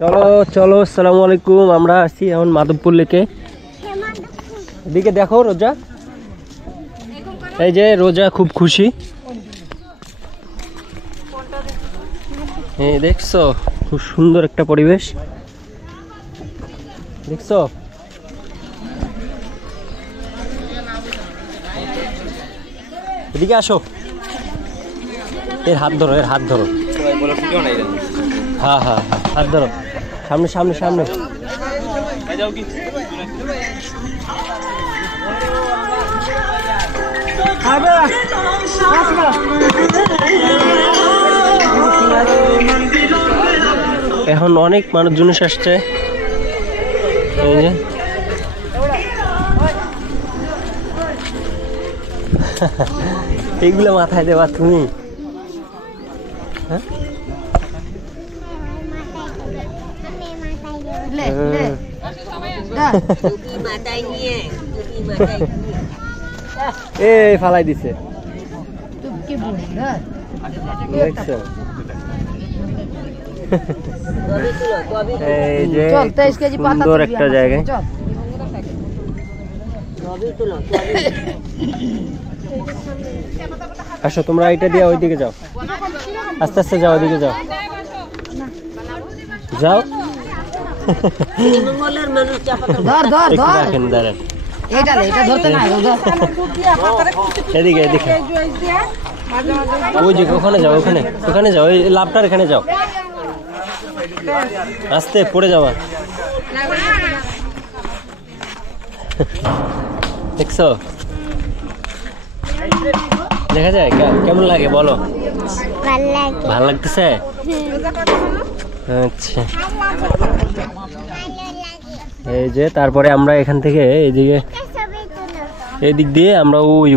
চলো চলো, আসসালামু আলাইকুম। আমরা আছি এখন মাধবপুর লেকে। এদিকে দেখো রোজা, এই যে রোজা খুব খুশি। হ্যাঁ দেখছো, খুব সুন্দর একটা পরিবেশ দেখছো। এদিকে আসো, এর হাত ধরো, এর হাত ধরো। হ্যাঁ হ্যাঁ হ্যাঁ, হাত ধরো, সামনে সামনে সামনে। এখন অনেক মানুষজন আসছে, এই যে এইগুলো মাথায় দেবা তুমি? হ্যাঁ এই ফালাই দিছে, দেখছো? এই যে সুন্দর একটা জায়গায়। আসো তোমরা, এটা দিয়ে ওইদিকে যাও, আস্তে আস্তে যাও, ওইদিকে যাও যাও। এদিকে এদিকে, ওই যে ওখানে যাও, ওখানে ওখানে যাও, ওই লাভটার এখানে যাও, আস্তে পড়ে যাওয়া। দেখছো, দেখা যায় কেমন লাগে বলো? ভালো লাগতেছে? আচ্ছা, এই যে তারপরে আমরা এখান থেকে এদিকে, এদিক দিয়ে আমরা ওই